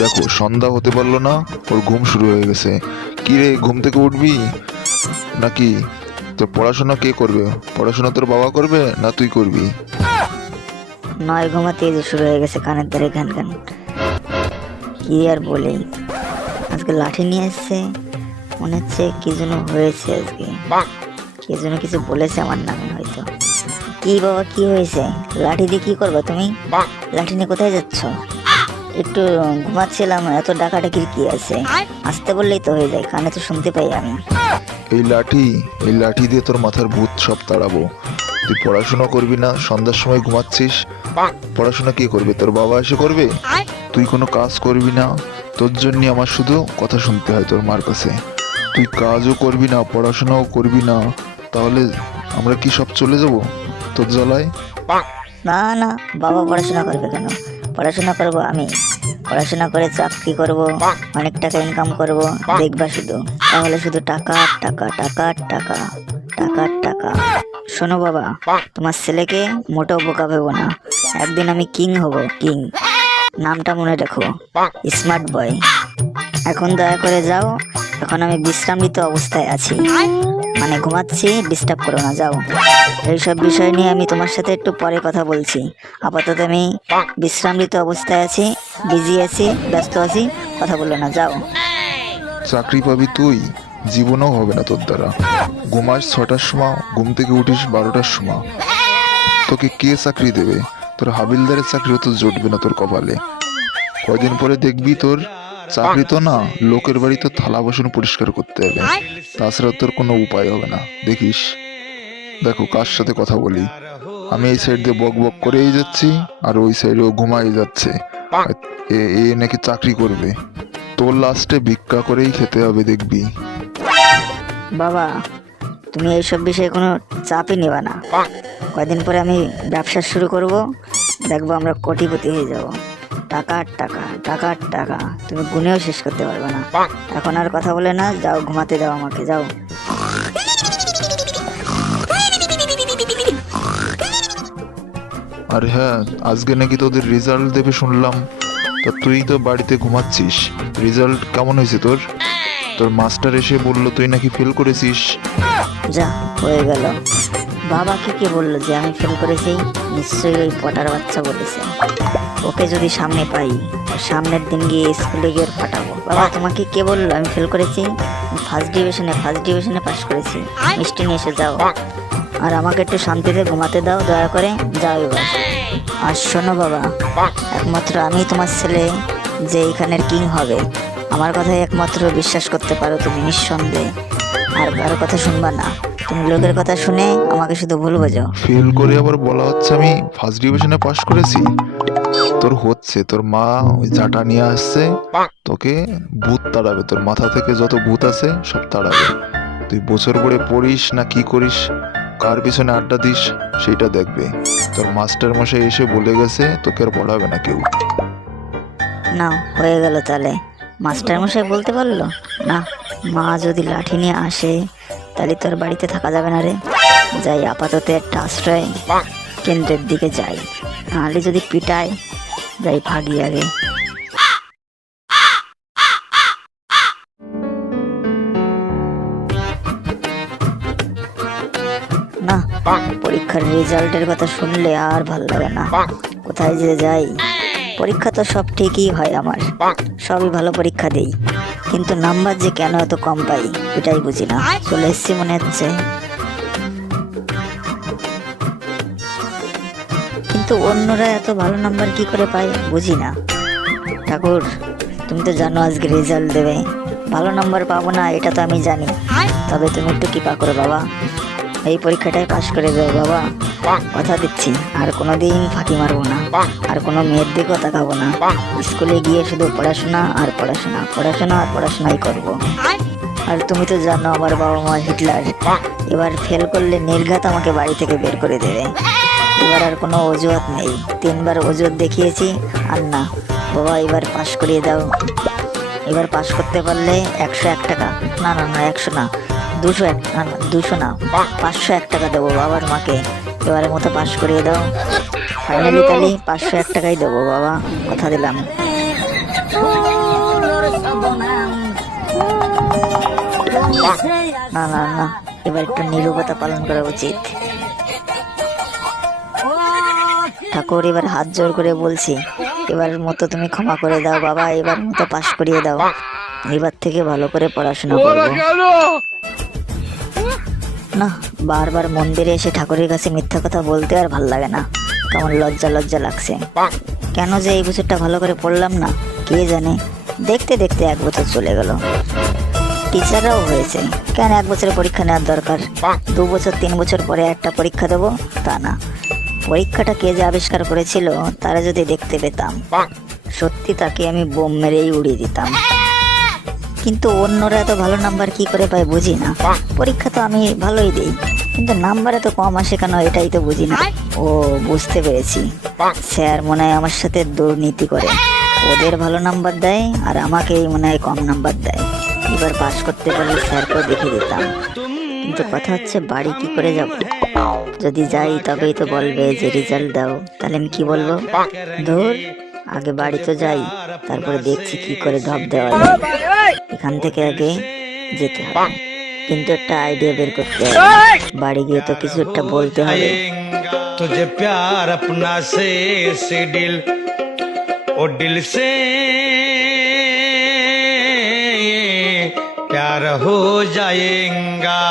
দেখো সন্ধ্যা হতে পারলো না, ওর ঘুম শুরু হয়ে গেছে। কি রে, ঘুম থেকে উঠবি নাকি? তোর পড়াশোনা কে করবে? পড়াশোনা তোর বাবা করবে না তুই করবি? নয় ঘুমাতে যে শুরু হয়ে গেছে কানের ধরে ঘ্যান ঘ্যান। কি আর বলি, আজকে লাঠি নিয়ে এসছে, মনে হচ্ছে কি যেন হয়েছে আজকে, কি যেন কিছু বলেছে আমার নামে হয়তো। কি বাবা, কি হয়েছে? লাঠি দিয়ে কি করবে তুমি? লাঠি নিয়ে কোথায় যাচ্ছ? একটু ঘুমাচ্ছিলাম, এত ডাকাডাকির কি আছে? আসতে বললেই তো হয়ে যায়, কানে তো শুনতে পাই আমি। এই লাঠি দিয়ে তোর মাথার ভূত সব তাড়াবো। তুই পড়াশোনা করবি না, সন্ধ্যার সময় ঘুমাচ্ছিস। পড়াশোনা কে করবে? তোর বাবা এসে করবে? তুই কোনো কাজ করবি না, তোর জন্য আমার শুধু কথা শুনতে হয় তোর মার কাছে। তুই কাজও করবি না, পড়াশোনাও করবি না, তাহলে আমরা কি সব চলে যাব তোর জ্বালায়? না না, বাবা পড়াশোনা করবে কেন? পড়াশোনা করব আমি, পড়াশোনা করে চাকরি করব, অনেক টাকা ইনকাম করব, দেখবা শুধু। তাহলে শুধু টাকা আর টাকা, টাকা আর টাকা, টাকা আর টাকা। শোনো বাবা, তোমার ছেলেকে মোটেও বোকা ভেবো না। একদিন আমি কিং হব, কিং। নামটা মনে রাখো, স্মার্ট বয়। এখন দয়া করে যাও, এখন আমি বিশ্রামৃত অবস্থায় আছি, মানে ঘুমাচ্ছি, ডিস্টার্ব করো না, যাও। এইসব বিষয় নিয়ে আমি তোমার সাথে একটু পরে কথা বলছি। আপাতত আমি বিশ্রামৃত অবস্থায় আছি, বিজি আছি, ব্যস্ত আছি, কথা বললো না, যাও। চাকরি পাবি তুই? জীবনেও হবে না তোর দ্বারা। ঘুমাস 6টার সময়, ঘুম থেকে উঠিস 12টার সময়। তোকে কে চাকরি দেবে? তোর হাবিলদারের চাকরিও তো জুটবে না তোর কপালে। কয়দিন পরে দেখবি তোর চাকরি তো না, লোকের বাড়ি তো থালা বাসন পরিষ্কার করতে হবে। তাছাড়া তোর কোনো উপায় হবে না, দেখিস। দেখো কার সাথে কথা বলি, আমি এই সাইড দিয়ে বক বক করেই যাচ্ছি, আর ওই সাইডেও ঘুমাই যাচ্ছে। এ নাকি চাকরি করবে। তোর লাস্টে ভিক্ষা করেই খেতে হবে, দেখবি। বাবা, তুমি এইসব বিষয়ে কোনো চাপই নেবা না। কয়দিন পরে আমি ব্যবসা শুরু করব, দেখবো আমরা কোটিপতি হয়ে যাব। টাকা আর টাকা, টাকা আর টাকা, তুমি গুনেও শেষ করতে পারবে না। এখন আর কথা বলে না, যাও ঘুমাতে দাও আমাকে, যাও। আর হ্যাঁ, আজকে নাকি তোদের রেজাল্ট দেবে শুনলাম। তা তুই তো বাড়িতে ঘুমাচ্ছিস, রেজাল্ট কেমন হয়েছে তোর? তোর মাস্টার এসে বললো তুই নাকি ফেল করেছিস। যা, হয়ে গেল। বাবাকে কে বললো যে আমি ফেল করেছি? নিশ্চয়ই ওই পটার বাচ্চা বলেছে। ওকে যদি সামনে পাই, সামনের দিন গিয়ে স্কুলে গিয়ে ফাটাবো। বাবা, তোমাকে কে বললো আমি ফেল করেছি? ফার্স্ট ডিভিশনে পাস করেছি। মিষ্টি নিয়ে এসে যাও, আর আমাকে একটু শান্তিতে ঘুমাতে দাও দয়া করে, যাও এবার। আর শোনো বাবা, একমাত্র আমি তোমার ছেলে যে এখানের কিং হবে। আমার কথাই একমাত্র বিশ্বাস করতে পারো তুমি, নিঃসন্দেহে। আর কারো কথা শুনবা না, তুমি লোকের কথা শুনে আমাকে শুধু ভুল বোঝাও। ফেল করে আবার বলা হচ্ছে আমি ফার্স্ট ডিভিশনে পাস করেছি? তোর হচ্ছে, তোর মা ওই জাটা নিয়ে আসছে, তোকে ভূত তাড়াবে, তোর মাথা থেকে যত ভূত আছে সব তাড়াবে। তুই বছর পরে পড়িস না কি করিস, কার পিছনে আড্ডা দিস, সেইটা দেখবে। তোর মাস্টার মশাই এসে বলে গেছে তোকে আর পড়াবে না কেউ। না, হয়ে গেল তাহলে। মাস্টার মশাই বলতে পারলো না? মা যদি লাঠি নিয়ে আসে তাহলে তোর বাড়িতে থাকা যাবে না রে। যাই, আপাতত একটা আশ্রয় কেন্দ্রের দিকে যাই, নাহলে যদি পিটায়, যাই ভাগি আগে। না, পরীক্ষার রেজাল্টের কথা শুনলে আর ভাল লাগে না। কোথায় যে যাই? পরীক্ষা তো সব ঠিকই হয় আমার, সবই ভালো পরীক্ষা দেই, কিন্তু নাম্বার যে কেন এত কম পাই এটাই বুঝি না। চলে এসছি মনে হচ্ছে, কিন্তু অন্যরা এত ভালো নাম্বার কি করে পায় বুঝি না। ঠাকুর, তুমি তো জানো আজকে রেজাল্ট দেবে, ভালো নাম্বার পাবো না এটা তো আমি জানি, তবে তুমি একটু কৃপা করো বাবা, এই পরীক্ষাটায় পাশ করে যাও বাবা। কথা দিচ্ছি আর কোনোদিন ফাঁকি মারবো না, আর কোনো মেয়ের দিকেও তাকাবো না। স্কুলে গিয়ে শুধু পড়াশোনা আর পড়াশোনা, পড়াশোনা আর পড়াশোনাই করবো। আর তুমি তো জানো আমার বাবা মা হিটলার, এবার ফেল করলে নির্ঘাত আমাকে বাড়ি থেকে বের করে দেবে। এবার আর কোনো অজুহাত নেই, 3বার অজুহাত দেখিয়েছি আর না। বাবা এবার পাশ করিয়ে দাও, এবার পাশ করতে পারলে 101 টাকা, না না না 100 না, 201, না না 200 না, 501 টাকা দেবো বাবার মাকে। এবারের মতো পাস করিয়ে দাও। ফাইনালি তাহলে 501 টাকাই দেবো বাবা, কথা দিলাম। না না না, এবার একটু নীরবতা পালন করা উচিত। ঠাকুর এবার হাত জোর করে বলছি, এবারের মতো তুমি ক্ষমা করে দাও বাবা, এবার মতো পাশ করিয়ে দাও। এবার থেকে ভালো করে পড়াশোনা করবো। না, বারবার মন্দিরে এসে ঠাকুরের কাছে মিথ্যা কথা বলতে আর ভাল লাগে না, কেমন লজ্জা লজ্জা লাগছে। কেন যে এই বছরটা ভালো করে পড়লাম না কে জানে। দেখতে দেখতে 1 বছর চলে গেল, টিচাররাও হয়েছে, কেন 1 বছরের পরীক্ষা নেওয়ার দরকার? 2 বছর 3 বছর পরে একটা পরীক্ষা দেবো তা না। পরীক্ষাটা কে যে আবিষ্কার করেছিল তারা যদি দেখতে পেতাম, সত্যি তাকে আমি বোম মেরেই উড়িয়ে দিতাম। কিন্তু অন্যরা এত ভালো নাম্বার কি করে পায় বুঝি না। পরীক্ষা তো আমি ভালোই দিই, কিন্তু নাম্বার এত কম আসে কেন এটাই তো বুঝি না। ও বুঝতে পেরেছি, স্যার মনে হয় আমার সাথে দুর্নীতি করে, ওদের ভালো নাম্বার দেয় আর আমাকেই মনে হয় কম নাম্বার দেয়। এবার পাস করতে পারলে স্যারকেও দেখে দিতাম। কিন্তু কথা হচ্ছে বাড়ি কি করে যাব? যদি যাই তবেই তো বলবে যে রেজাল্ট দাও, তাহলে আমি কি বলবো? ধুর, আগে বাড়ি তো যাই, তারপরে দেখছি কি করে ধপ দেওয়া যায়। এখান থেকে আগে যেতে হবে, কিন্তু একটা আইডিয়া বের করতে হবে। বাড়ি গিয়ে তো কিছু একটা বলতে হবে। तुझे प्यार अपना से दिल और दिल से प्यार हो जाएगा।